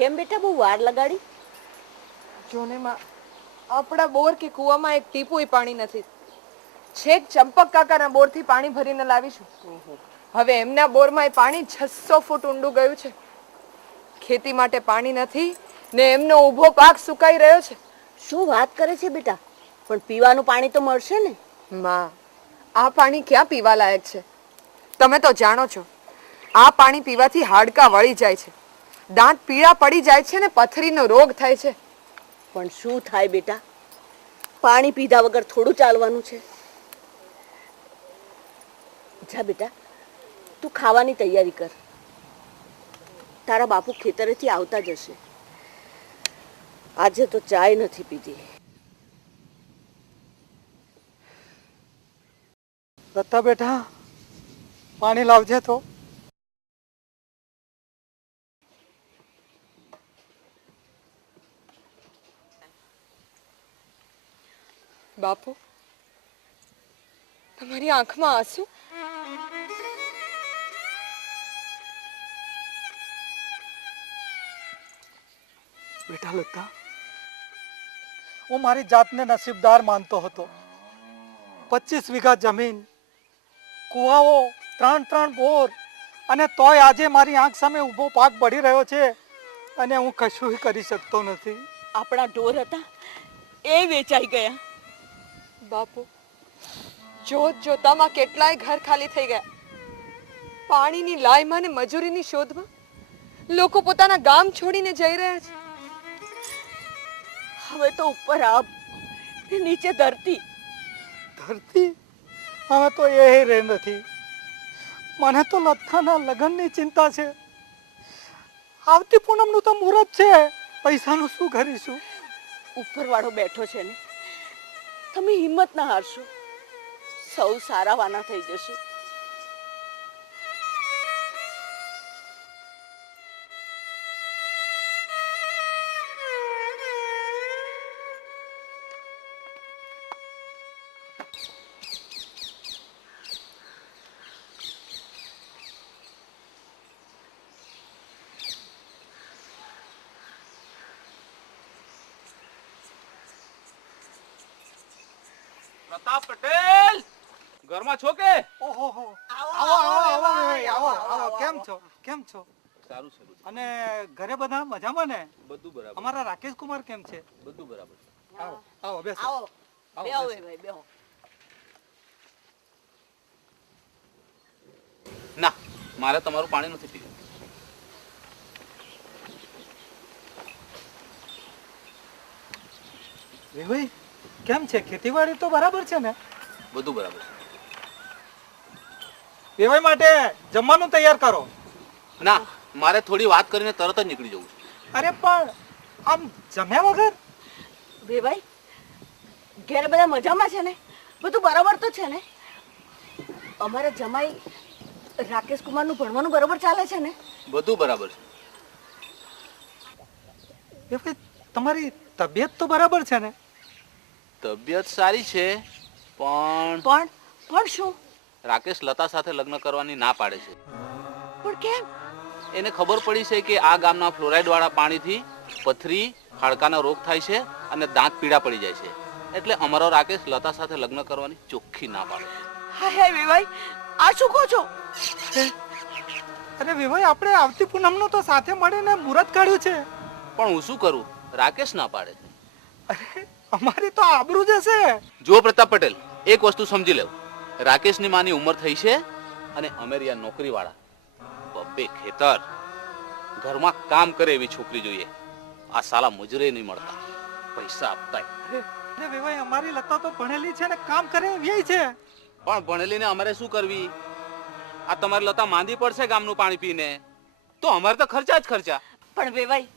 કેમ બેટા બહુ વાર લગાડી? જોને માં, આપણા બોર કે કૂવામાં એક ટીપુય પાણી નથી. છેક ચંપક કાકાના બોરથી પાણી ભરીને લાવીશું. હવે એમના બોરમાં પાણી 600 ફૂટ ઊંડું ગયું છે. ખેતી માટે પાણી નથી ને એમનો ઊભો પાક સુકાઈ રહ્યો છે. શું વાત કરે છે બેટા? પણ પીવાનું પાણી તો મળશે ને? માં, આ પાણી ક્યાં પીવા લાયક છે? તમે તો જાણો છો, આ પાણી પીવાથી હાડકાં વળી જાય છે, દાંત પીળા પડી જાય છે ને પથરીનો રોગ થાય છે. પણ શું થાય બેટા? પાણી પીધા વગર થોડું ચાલવાનું છે? જા બેટા, તું ખાવાની તૈયારી કર. તારા બાપુ ખેતરેથી આવતા જ હશે. આજે તો ચાય નથી પીધી. દત્તા બેટા, પાણી લાવજે તો. બાપુ, તમારી આંખમાં આંસુ? બેટા લતા, હું મારી જાતને નસીબદાર માનતો હતો. 25 વીઘા જમીન, કુવાઓ, 3 બોર, અને તોય આજે મારી આંખ સામે ઊભો પાક બળી રહ્યો છે અને હું કશું કરી શકતો નથી. આપણા ઢોર હતા એ વેચાઈ ગયા. બાપુ, જોત જોતામાં કેટલાય ઘર ખાલી થઈ ગયા. પાણીની લાઈમાં ને મજૂરીની શોધમાં લોકો પોતાના ગામ છોડીને જઈ રહ્યા છે. હવે તો ઉપર આબ ને નીચે ધરતી. ધરતી હવે તો એ રહે નથી. મને તો લતાના લગ્નની ચિંતા છે. આવતી પૂનમનું તો મુહૂર્ત છે, પૈસાનું શું કરીશું? ઉપરવાળો બેઠો છે ને, તમે હિંમત ના હારશો. સૌ સારા વાના થઈ જશે. પ્રતાપ પટેલ, ઘરમાં છો કે? ઓહો, આવો. કેમ છો? સારું છે. અને ઘરે બધા મજામાં ને? બધું બરાબર. અમારા રાકેશ કુમાર કેમ છે? બધું બરાબર. આવો બેસો. આવો, બેહો ભાઈ, બેહો. ના, મારે તમારું પાણી નથી પીવું. ભાઈ કેમ છે? ખેતીવાડી તો બરાબર છે ને? બધું બરાબર છે. વેવાઈ માટે જમવાનું તૈયાર કરો. ના, મારે થોડી વાત કરીને તરત જ નીકળી જવું છે. અરે પણ આમ જમ્યા વગર? ભાઈ, ઘેર બધા મજામાં છે ને? બધું બરાબર તો છે ને? અમારા જમાઈ રાકેશ કુમારનું ભણવાનું બરાબર ચાલે છે ને? બધું બરાબર છે. વેવાઈ, તમારી તબિયત તો બરાબર છે ને? તબિયત સારી છે, પણ પણ શું? રાકેશ લતા સાથે લગ્ન કરવાની ના પાડે છે. પણ કેમ? એને ખબર પડી છે કે આ ગામના ફ્લોરાઇડ વાળા પાણીથી પથરી, હાડકાના રોગ થાય છે અને દાંત પીળા પડી જાય છે. એટલે અમારો રાકેશ લતા સાથે લગ્ન કરવાની ચોખ્ખી ના પાડે. હાય વેવાઈ, આ શું કહો છો? અરે વેવાઈ, આપણે આવતી પૂનમનું તો સાથે મળીને મુહૂર્ત કાઢ્યું છે. પણ હું શું કરું? રાકેશ ના પાડે છે. અરે અમારી તો આબરૂ જશે. જો પ્રતાપ પટેલ, એક વસ્તુ સમજી લેવું. રાકેશની માની ઉંમર થઈ છે અને અમે રહ્યા નોકરી વાળા. બબ્બે ખેતર, ઘરમાં કામ કરે એવી છોકરી જોઈએ. આ સાલા મજૂરી નહીં મળતા, પૈસા આપતા. અરે વેવાઈ, અમારી લતા તો ભણેલી છે ને કામ કરે એવી છે. પણ ભણેલીને અમારે શું કરવી? આ તમારી લતા માંદી પડશે ગામનું પાણી પીને તો અમારે તો ખર્ચા જ ખર્ચા. પણ વેવાઈ,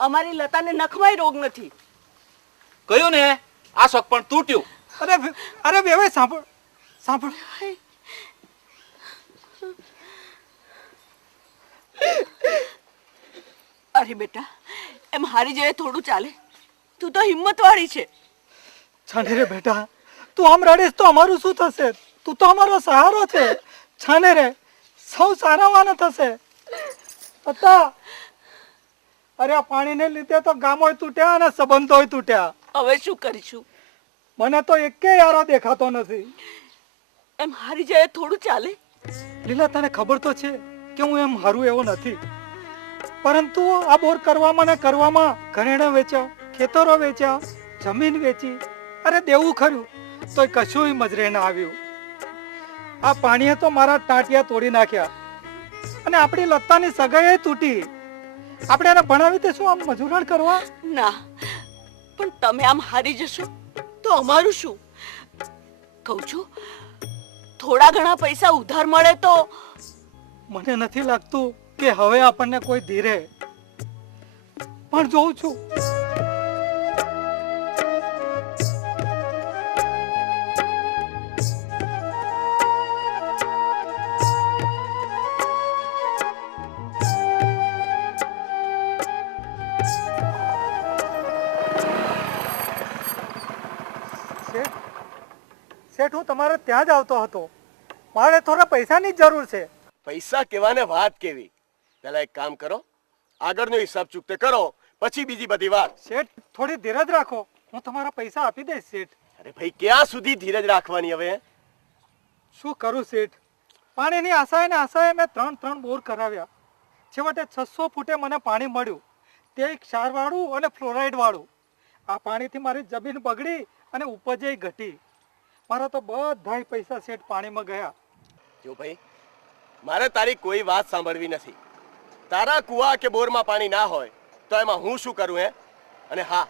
અમારી લતાને નખમાંય રોગ નથી. કયું ને આ શોખ પણ તૂટ્યું. અરે વેવાઈ, સાંભળ. અરે બેટા, એમ હારી જાય થોડું ચાલે. તું તો હિંમત વાળી છે. છાને રે બેટા, તું આમ રડીશ તો અમારું શું થશે? તું તો અમારો સહારો છે. છાને રે, સૌ સારા વાના થશે. પતા અરે આ પાણીને લીધે તો ગામોય તૂટ્યા અને સંબંધોય તૂટ્યા. હવે શું કરીશું? મને તો એકેય યારો દેખાતો નથી. એમ હારી જાય થોડું ચાલે? લીલા, તને ખબર તો છે કે હું એમ હારું એવો નથી, પરંતુ આ બોર કરવામાં ને કરવામાં ઘરેણા વેચ્યા, ખેતરો વેચ્યા, જમીન વેચી, અરે દેવું ખરું તોય કશુંય મજરે ના આવ્યું. આ પાણીએ તો મારા ટાંટિયા તોડી નાખ્યા અને આપણી લતાની સગાઈ તૂટી. આપણે એને ભણાવી દઈશું આમ મજૂરણ કરવા? ના, પણ તમે આમ હારી જશો તો અમારું શું? કહું છું, થોડા ઘણા પૈસા ઉધાર મળે તો. મને નથી લાગતું કે હવે આપણને કોઈ ધીરે, પણ જોઉં છું. શેઠ, હું તમારે ત્યાં જ આવતો હતો. મારે થોડા પૈસાની જ જરૂર છે. પૈસા કેવાને વાત કેવી? પહેલા એક કામ કરો, આગળનો હિસાબ ચૂકતે કરો, પછી બીજી બધી વાત. શેઠ, થોડી ધીરજ રાખો, હું તમારા પૈસા આપી દઈશ શેઠ. અરે ભાઈ, ક્યાં સુધી ધીરજ રાખવાની હવે? શું કરું શેઠ? પાણીની આશાએ મેં ત્રણ બોર કરાવ્યા. છેવટે 600 ફૂટે મને પાણી મળ્યું, તે ક્ષારવાળું અને ફ્લોરાઇડ વાળું. આ પાણીથી મારી જમીન બગડી અને ઉપજે ઘટી. મારા તો બધાય પૈસા શેઠ પાણીમાં ગયા. જો ભાઈ, મારે તારી કોઈ વાત સાંભળવી નથી. તારા કુવા કે બોરમાં પાણી ના હોય તો એમાં હું શું કરું હે? અને હા,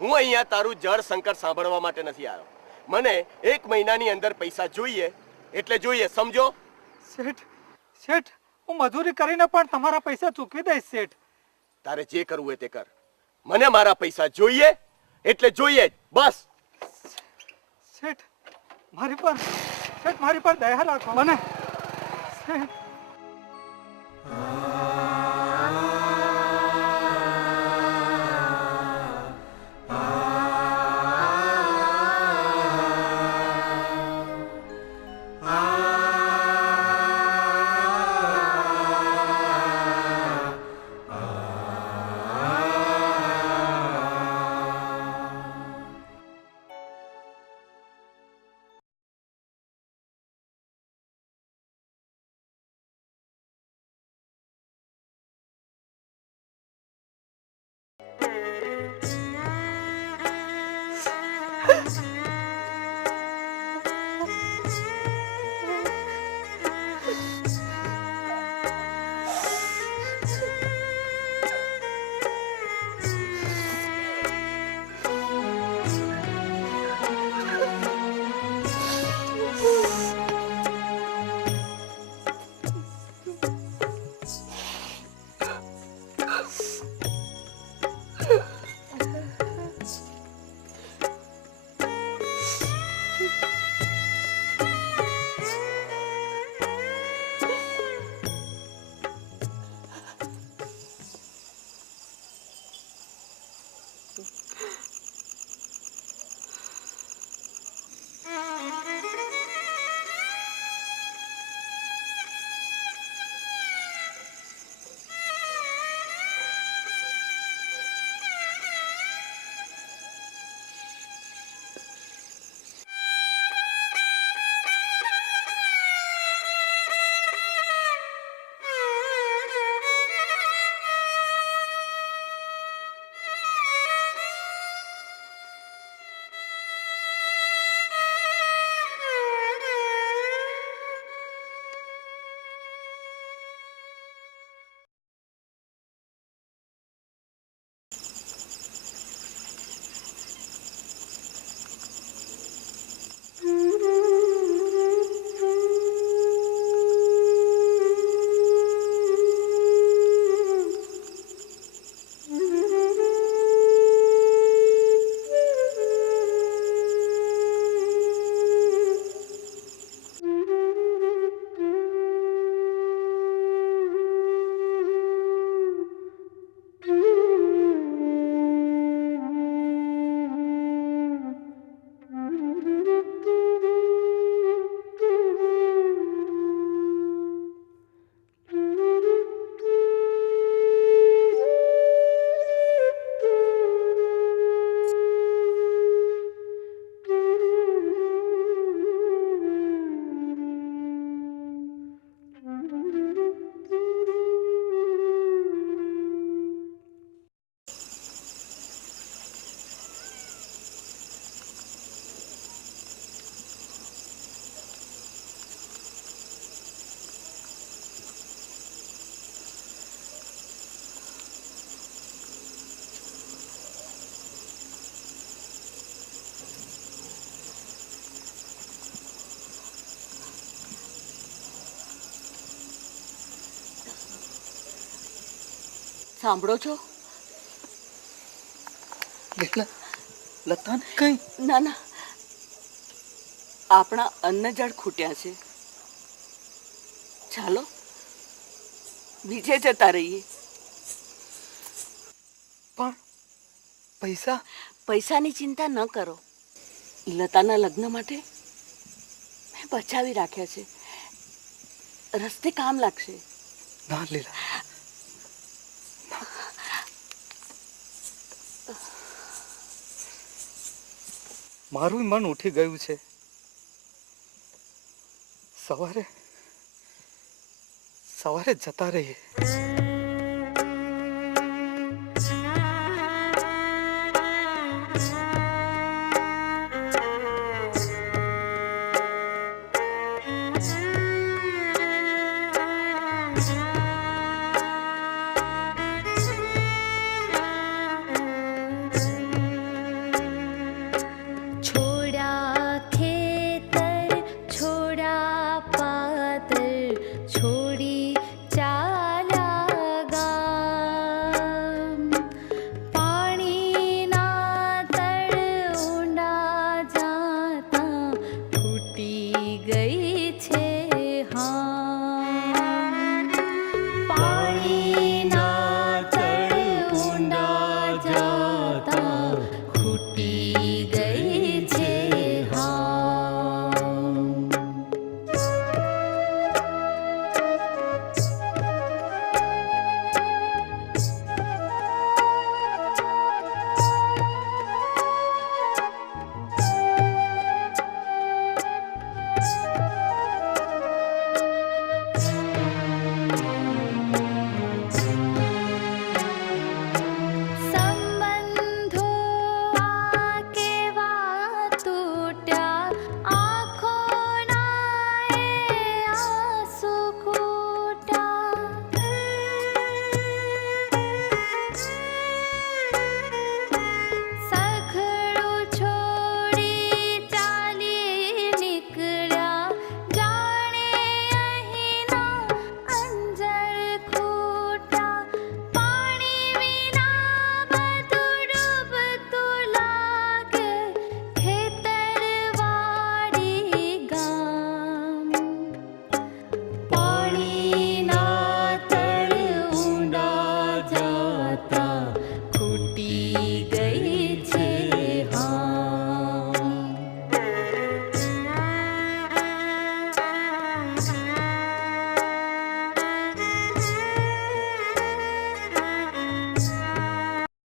હું અહીંયા તારું જળ સંકટ સાંભળવા માટે નથી આવ્યો. મને 1 મહિનાની અંદર પૈસા જોઈએ એટલે જોઈએ, સમજો? શેઠ, હું મજૂરી કરીને પણ તમારા પૈસા ચૂકવી દઈશ શેઠ. તારે જે કરવું હોય તે કર. મને મારા પૈસા જોઈએ એટલે જોઈએ જ, બસ. શેઠ, મારી પર દયા રાખો મને. શેઠ. સાંભળો છો? લીલા લતાને કઈ ના ના, આપણા અન્ન જળ ખૂટ્યા છે. ચાલો બીજે જતા રહીએ. પણ પૈસા પૈસાની ચિંતા ન કરો. લતાના લગ્ન માટે મેં બચાવી રાખ્યા છે. રસ્તે કામ લાગશે. ના લીલા, મારું મન ઉઠી ગયું છે. સવારે સવારે જતા રહીએ.